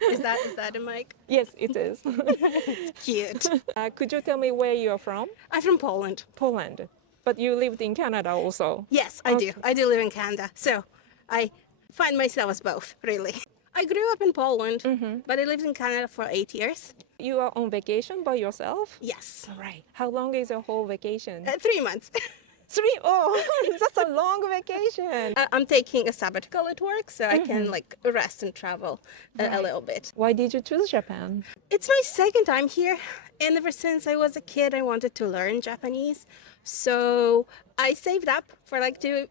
Is that a mic? Yes, it is. Cute. Could you tell me where you are from? I'm from Poland. Poland. But you lived in Canada also. Yes, I do. I do live in Canada. So I find myself as both, really. I grew up in Poland, but I lived in Canada for 8 years. You are on vacation by yourself? Yes. Right. How long is your whole vacation? 3 months. 3? Oh, that's a long vacation. I'm taking a sabbatical at work, so I can like rest and travel a little bit. Why did you choose Japan? It's my second time here, and ever since I was a kid, I wanted to learn Japanese. So I saved up for like 2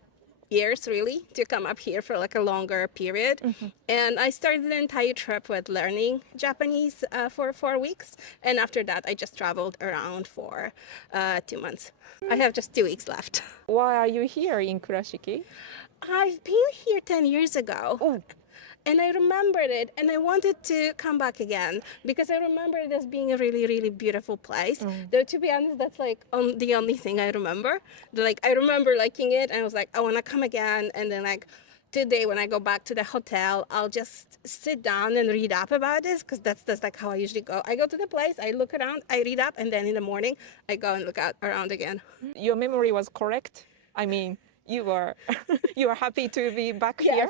years really to come up here for like a longer period. And I started the entire trip with learning Japanese for 4 weeks. And after that, I just traveled around for 2 months. I have just 2 weeks left. Why are you here in Kurashiki? I've been here 10 years ago. Oh. And I remembered it, and I wanted to come back again because I remember it as being a really, really beautiful place. Though, to be honest, that's like the only thing I remember. Like, I remember liking it, and I was like, I want to come again. And then, like, today when I go back to the hotel, I'll just sit down and read up about this because that's like how I usually go. I go to the place, I look around, I read up, and then in the morning, I go and look around again. Your memory was correct? I mean, you are happy to be back here?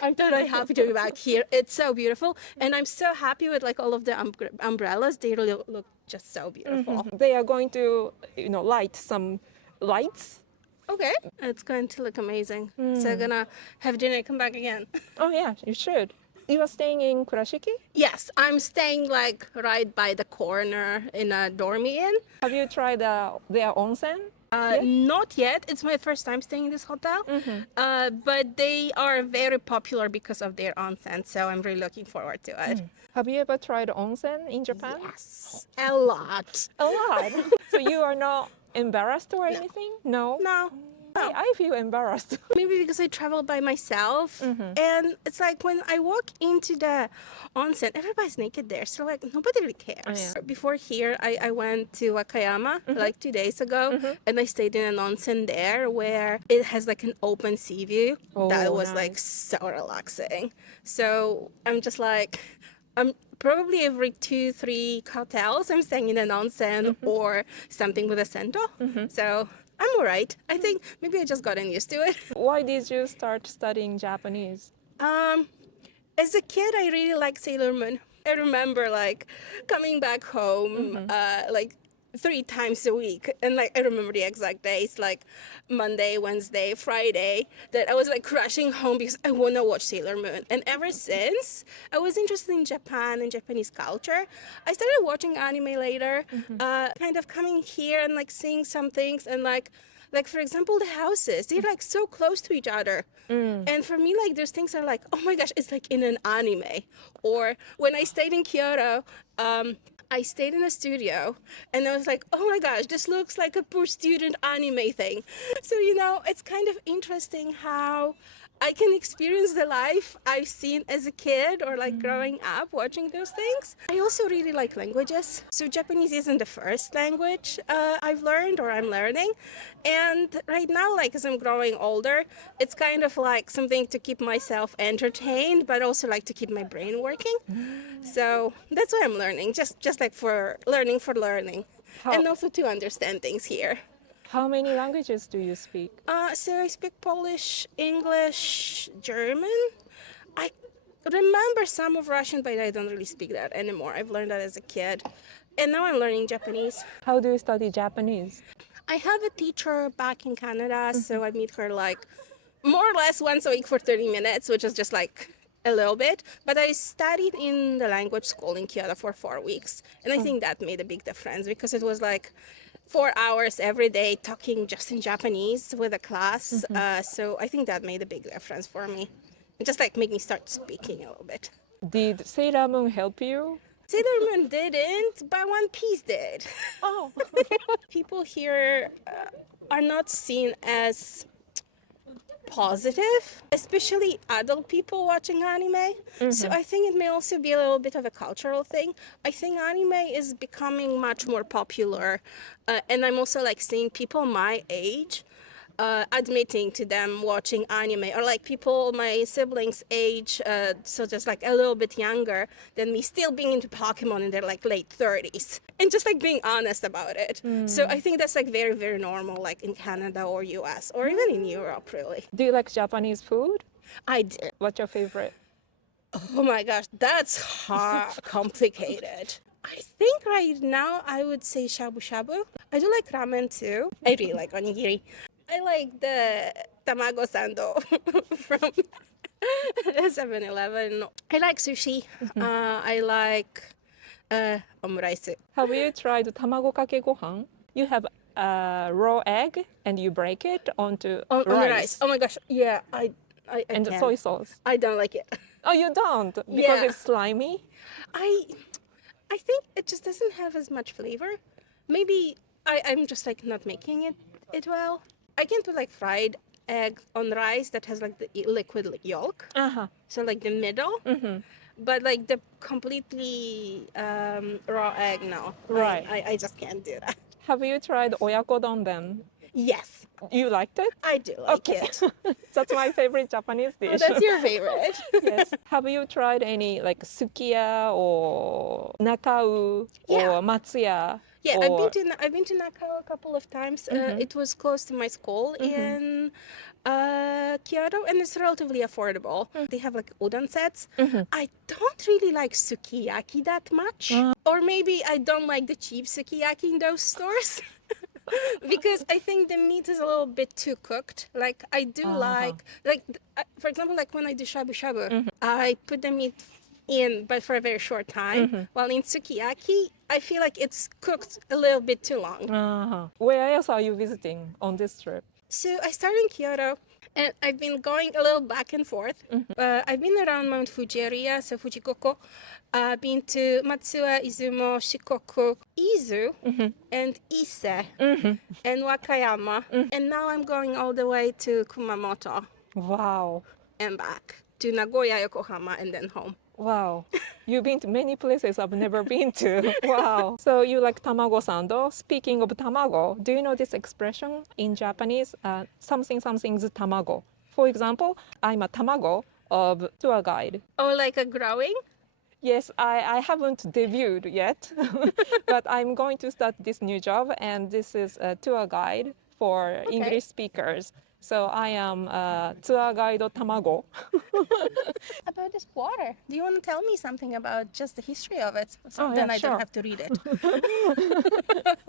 I'm totally happy to be back here. It's so beautiful, and I'm so happy with like all of the umbrellas. They really look just so beautiful. They are going to, light some lights. Okay, it's going to look amazing. So I'm gonna have dinner and come back again. Oh yeah, you should. You are staying in Kurashiki? Yes, I'm staying like right by the corner in a dormy inn. Have you tried their onsen? Not yet. It's my first time staying in this hotel. But they are very popular because of their onsen, so I'm really looking forward to it. Have you ever tried onsen in Japan? Yes, a lot. A lot. So you are not embarrassed or anything? No. No. I feel embarrassed. Maybe because I travel by myself, and it's like when I walk into the onsen, everybody's naked there, so like nobody really cares. Before here, I went to Okayama like 2 days ago, and I stayed in an onsen there where it has like an open sea view. That was like so relaxing. So I'm just like, I'm probably every 2-3 hotels I'm staying in an onsen or something with a sento. So I'm all right. I think maybe I just gotten used to it. Why did you start studying Japanese? As a kid, I really liked Sailor Moon. I remember like coming back home like 3 times a week, and like I remember the exact days, like Monday, Wednesday, Friday, that I was like rushing home because I want to watch Sailor Moon. And ever since I was interested in Japan and Japanese culture, I started watching anime later, kind of coming here and like seeing some things, and like for example, the houses, they're like so close to each other. And for me, like those things are like, oh my gosh, it's like in an anime. Or when I stayed in Kyoto, I stayed in a studio, and I was like, oh my gosh, this looks like a poor student anime thing. So, it's kind of interesting how I can experience the life I've seen as a kid or like growing up watching those things. I also really like languages. So Japanese isn't the first language I've learned or I'm learning. And right now, like as I'm growing older, it's kind of like something to keep myself entertained, but also like to keep my brain working. So that's why I'm learning, just like for learning. And also to understand things here. How many languages do you speak? So I speak Polish, English, German. I remember some of Russian, but I don't really speak that anymore. I've learned that as a kid. And now I'm learning Japanese. How do you study Japanese? I have a teacher back in Canada, so I meet her like more or less once a week for 30 minutes, which is just like a little bit. But I studied in the language school in Kyoto for 4 weeks. And I think that made a big difference because it was like 4 hours every day talking just in Japanese with a class. So I think that made a big difference for me. It just like made me start speaking a little bit. Did Sailor Moon help you? Sailor Moon didn't, but One Piece did. Oh. People here are not seen as positive, especially adult people watching anime. So I think it may also be a little bit of a cultural thing. I think anime is becoming much more popular, and I'm also like seeing people my age admitting to them watching anime, or like people my siblings age, so just like a little bit younger than me, still being into Pokemon in their like late 30s, and just like being honest about it. So I think that's like very, very normal, like in Canada or US or even in Europe, really. Do you like Japanese food? I do. What's your favorite? Oh my gosh, that's hard, complicated. I think right now I would say shabu shabu. I do like ramen too. I really like onigiri. I like the tamago sando from 7-Eleven. I like sushi. I like omurice. Have you tried tamago kake gohan? You have a raw egg and you break it onto On the rice. rice. Oh my gosh, yeah, I And can't. soy sauce. I don't like it. Oh, you don't? Because Yeah. it's slimy? I think it just doesn't have as much flavor. Maybe I'm just like not making it well. I can put like fried egg on rice that has like the liquid yolk, Uh-huh. so like the middle. But like the completely raw egg, no. Right. I just can't do that. Have you tried oyakodon then? Yes, You liked it? I do like Okay. it. That's my favorite Japanese dish. Oh, that's your favorite. Yes. Have you tried any like sukiya or nakau Yeah. or matsuya? Yeah, or... I've been to Nakao a couple of times. It was close to my school in Kyoto, and it's relatively affordable. They have like udon sets. I don't really like sukiyaki that much, or maybe I don't like the cheap sukiyaki in those stores. Because I think the meat is a little bit too cooked. Like I do for example, like when I do shabu shabu, I put the meat in, but for a very short time. While in sukiyaki, I feel like it's cooked a little bit too long. Uh-huh. Where else are you visiting on this trip? So I started in Kyoto, and I've been going a little back and forth. I've been around Mount Fuji area, so Fujikoko. Been to Matsuwa, Izumo, Shikoku, Izu, and Ise, and Wakayama. And now I'm going all the way to Kumamoto Wow. and back to Nagoya, Yokohama, and then home. Wow. You've been to many places I've never been to. Wow. So you like tamago sando. Speaking of tamago, do you know this expression in Japanese? Something something's tamago. For example, I'm a tamago of tour guide. Oh, like a growing? Yes, I haven't debuted yet, but I'm going to start this new job, and this is a tour guide for English speakers. So I am tour guide tamago. About this water, do you want to tell me something about just the history of it? So Oh, then yeah, I sure. don't have to read it.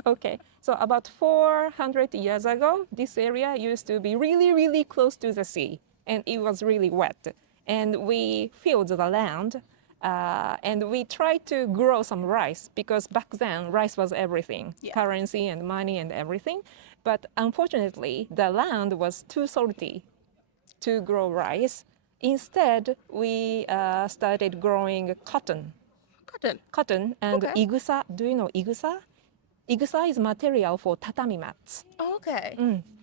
Okay, so about 400 years ago, this area used to be really, really close to the sea, and it was really wet. And we filled the land, and we tried to grow some rice, because back then rice was everything, currency and money and everything. But unfortunately, the land was too salty to grow rice. Instead, we started growing cotton. Cotton. And Okay. igusa. Do you know igusa? Igusa is material for tatami mats. Oh, okay.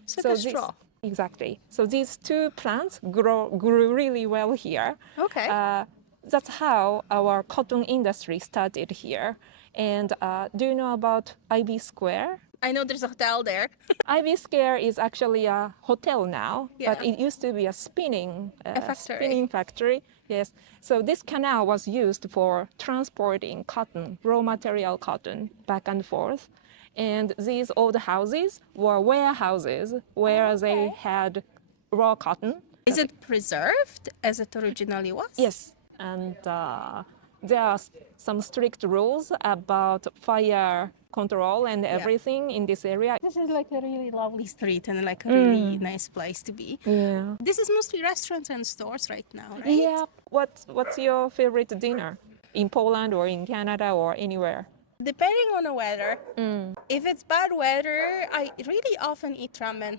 It's like So a this- straw. Exactly. So these two plants grew really well here. Okay. That's how our cotton industry started here. And do you know about Ivy Square? I know there's a hotel there. Ivy Square is actually a hotel now, but Yeah. it used to be a spinning factory. spinning factory. Yes. So this canal was used for transporting cotton, raw material cotton, back and forth. And these old houses were warehouses where they had raw cotton. Is it preserved as it originally was? Yes. And there are some strict rules about fire control and everything in this area. This is like a really lovely street and like a really nice place to be. Yeah. This is mostly restaurants and stores right now, right? Yeah. What's your favorite dinner in Poland or in Canada or anywhere? Depending on the weather. If it's bad weather, I really often eat ramen.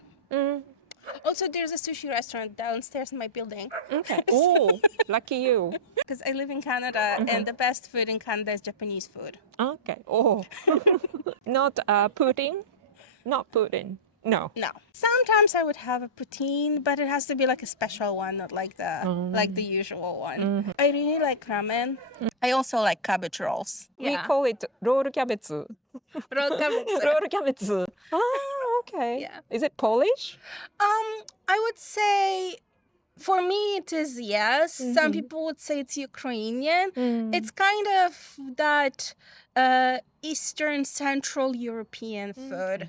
Also, there's a sushi restaurant downstairs in my building. Okay. Oh, lucky you. Because I live in Canada and the best food in Canada is Japanese food. Okay. Oh. Not pudding? Not pudding. No. No. Sometimes I would have a poutine, but it has to be like a special one, not like the usual one. I really like ramen. I also like cabbage rolls. We call it roll キャベツ. Rolled cabbage. roll キャベツ. Ah, Okay. Yeah. Is it Polish? I would say for me it is yes. Some people would say it's Ukrainian. It's kind of that Eastern Central European food.